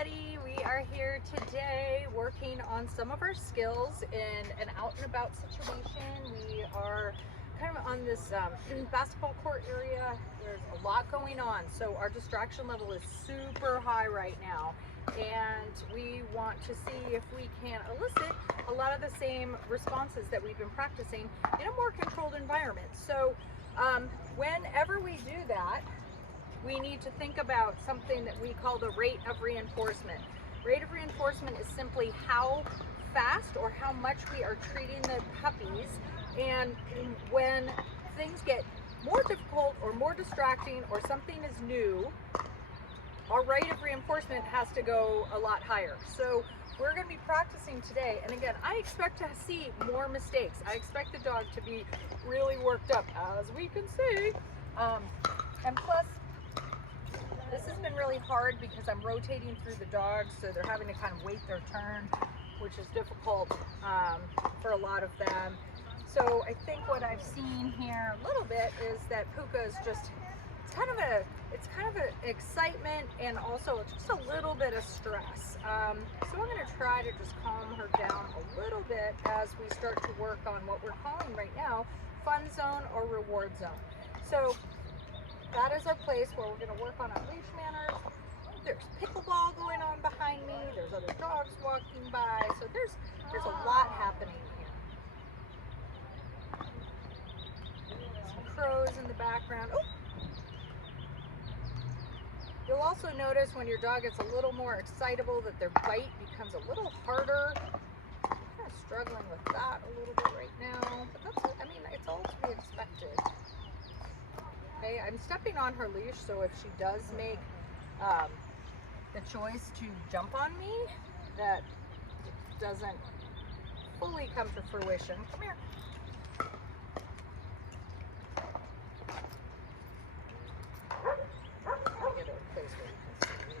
everybody. We are here today working on some of our skills in an out and about situation. We are kind of on this basketball court area. There's a lot going on, so our distraction level is super high right now, and we want to see if we can elicit a lot of the same responses that we've been practicing in a more controlled environment. So whenever we do that, we need to think about something that we call the rate of reinforcement. Rate of reinforcement is simply how fast or how much we are treating the puppies, and when things get more difficult or more distracting or something is new, our rate of reinforcement has to go a lot higher. So we're going to be practicing today, and again, I expect to see more mistakes. I expect the dog to be really worked up, as we can see, and plus this has been really hard because I'm rotating through the dogs, so they're having to kind of wait their turn, which is difficult for a lot of them. So I think what I've seen here a little bit is that Puka is just, it's kind of an excitement and also just a little bit of stress. So I'm going to try to just calm her down a little bit as we start to work on what we're calling right now fun zone or reward zone. So that is our place where we're going to work on our leash manners. There's pickleball going on behind me. There's other dogs walking by. So there's a lot happening here. Some crows in the background. Oh! You'll also notice when your dog gets a little more excitable that their bite becomes a little harder. I'm kind of struggling with that a little bit right now, but that's, I mean, it's all to be expected. Okay, I'm stepping on her leash, so if she does make the choice to jump on me, that doesn't fully come to fruition. Come here. Let me get her a place where you can see me.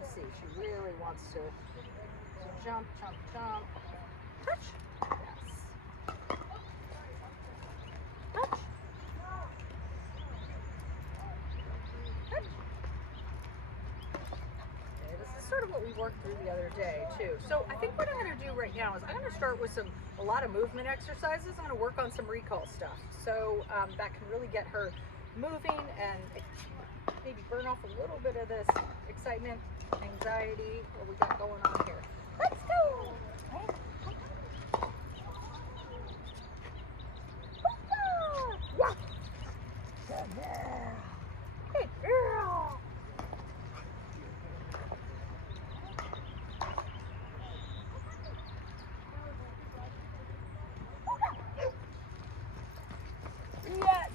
Let's see, she really wants to jump, jump, jump. Touch. Yes. Touch. Sort of what we worked through the other day too. So I think what I'm going to do right now is I'm going to start with a lot of movement exercises. I'm going to work on some recall stuff, so that can really get her moving and maybe burn off a little bit of this excitement, anxiety, what we got going on here. Let's go. Yeah. Good girl. Good girl. Yes,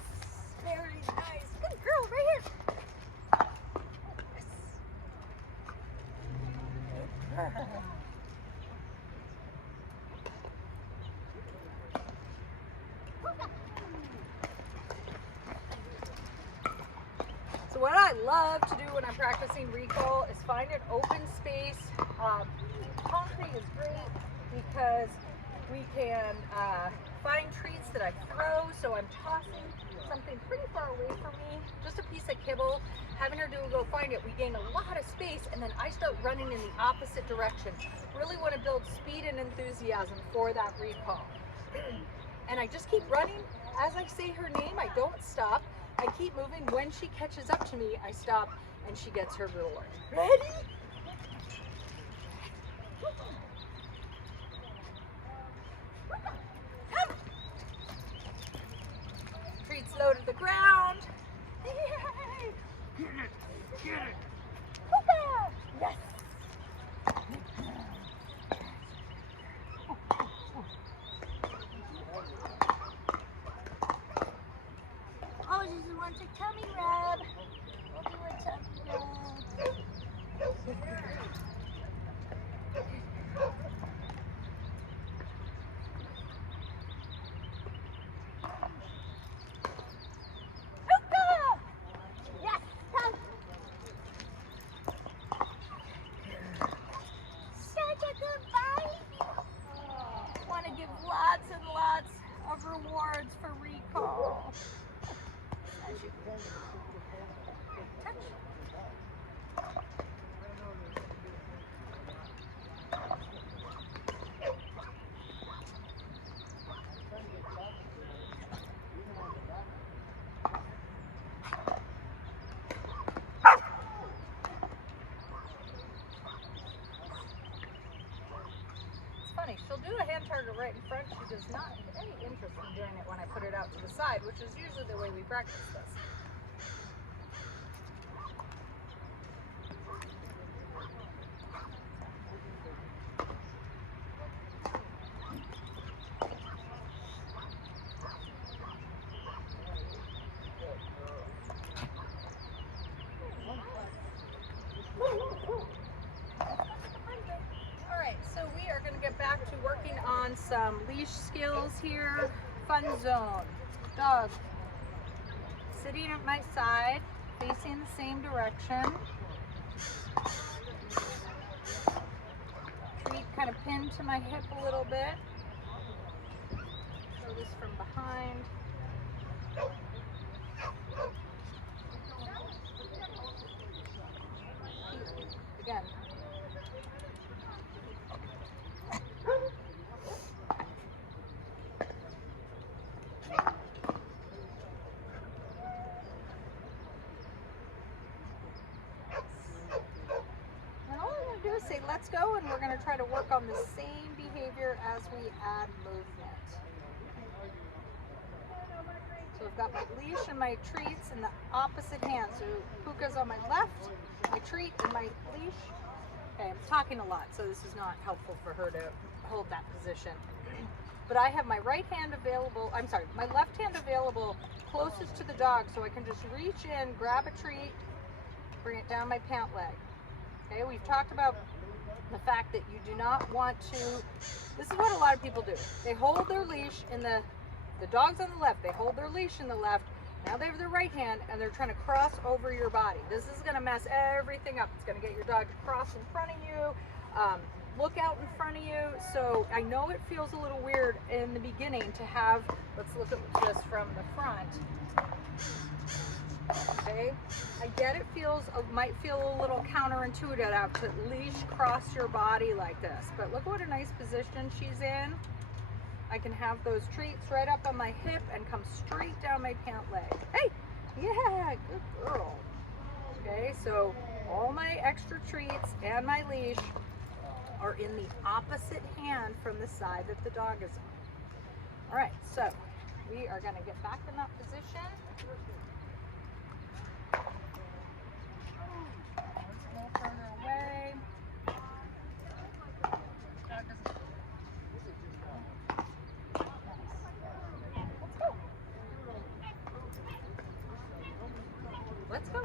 very nice. Good girl, right here. Yes. Good girl. So what I love to do when I'm practicing recall is find an open space. Concrete is great because we can find treats that I throw, so I'm tossing something pretty far away from me, just a piece of kibble, having her go find it. We gain a lot of space, and then I start running in the opposite direction. Really want to build speed and enthusiasm for that recall. And I just keep running. As I say her name, I don't stop. I keep moving. When she catches up to me, I stop, and she gets her reward. Ready? Treats low to the ground. Yay! Get it! Get it! Puka! Yes! Oh, she wants a tummy rub. We'll do a tummy rub. Lots and lots of rewards for recall. As you can touch. right in front. She does not have any interest in doing it when I put it out to the side, which is usually the way we practice this. So we are going to get back to working on some leash skills here. Fun zone. Dog sitting at my side, facing the same direction. Treat kind of pinned to my hip a little bit. Show this from behind. Again. Say let's go, and we're going to try to work on the same behavior as we add movement. So I've got my leash and my treats in the opposite hand. So Puka's on my left, my treat and my leash. Okay, I'm talking a lot, so this is not helpful for her to hold that position. But I have my right hand available, my left hand available closest to the dog, so I can just reach in, grab a treat, bring it down my pant leg. Okay, we've talked about the fact that you do not want to, this is what a lot of people do. They hold their leash in the dog's on the left, they hold their leash in the left, now they have their right hand and they're trying to cross over your body. This is gonna mess everything up. It's gonna get your dog to cross in front of you, look out in front of you. So I know it feels a little weird in the beginning to have, let's look at this from the front. Okay, I get it might feel a little counterintuitive to leash cross your body like this, but look what a nice position she's in. I can have those treats right up on my hip and come straight down my pant leg. Hey, yeah, good girl. Okay, so all my extra treats and my leash are in the opposite hand from the side that the dog is on. All right, so we are going to get back in that position. A little further away. Let's go.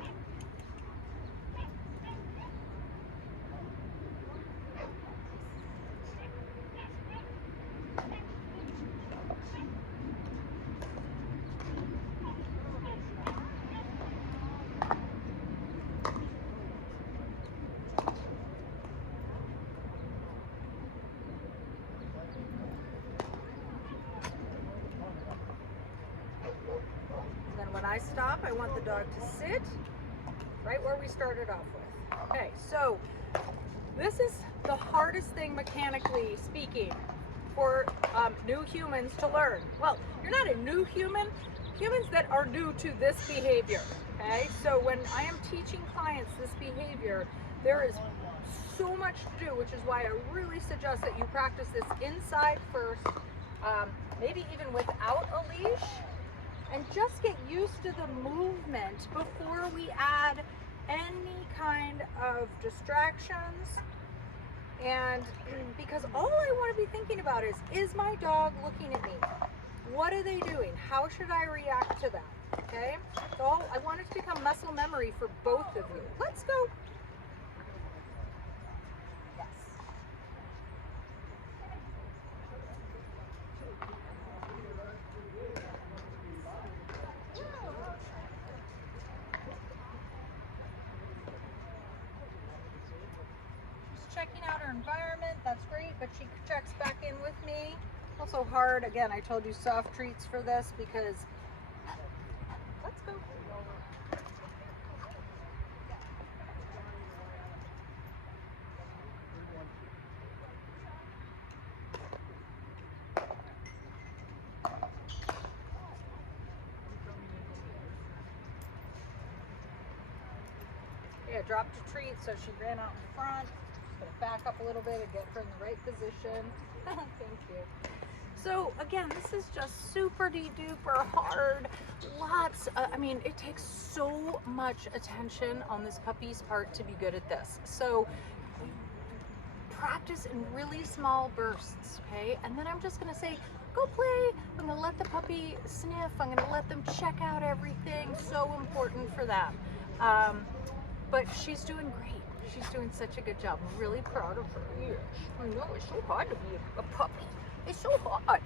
When I stop, I want the dog to sit right where we started off with. Okay, so this is the hardest thing mechanically speaking for new humans to learn. Well, you're not a new human, humans that are new to this behavior, okay? So when I am teaching clients this behavior, there is so much to do, which is why I really suggest that you practice this inside first, maybe even without a leash, and just get used to the movement before we add any kind of distractions. And because all I want to be thinking about is my dog looking at me? What are they doing? How should I react to that? Okay, so I want it to become muscle memory for both of you. Let's go. Yes. Checking out her environment, that's great, but she checks back in with me. Also hard, again, I told you soft treats for this because, let's go. Yeah, dropped a treat, so she ran out in front. Back up a little bit and get her in the right position. Thank you. So again, this is just super duper hard. I mean, it takes so much attention on this puppy's part to be good at this. So practice in really small bursts, okay? And then I'm just gonna say, go play. I'm gonna let the puppy sniff. I'm gonna let them check out everything. So important for them. But she's doing great. She's doing such a good job. I'm really proud of her. Yes. I know, it's so hard to be a puppy. It's so hard.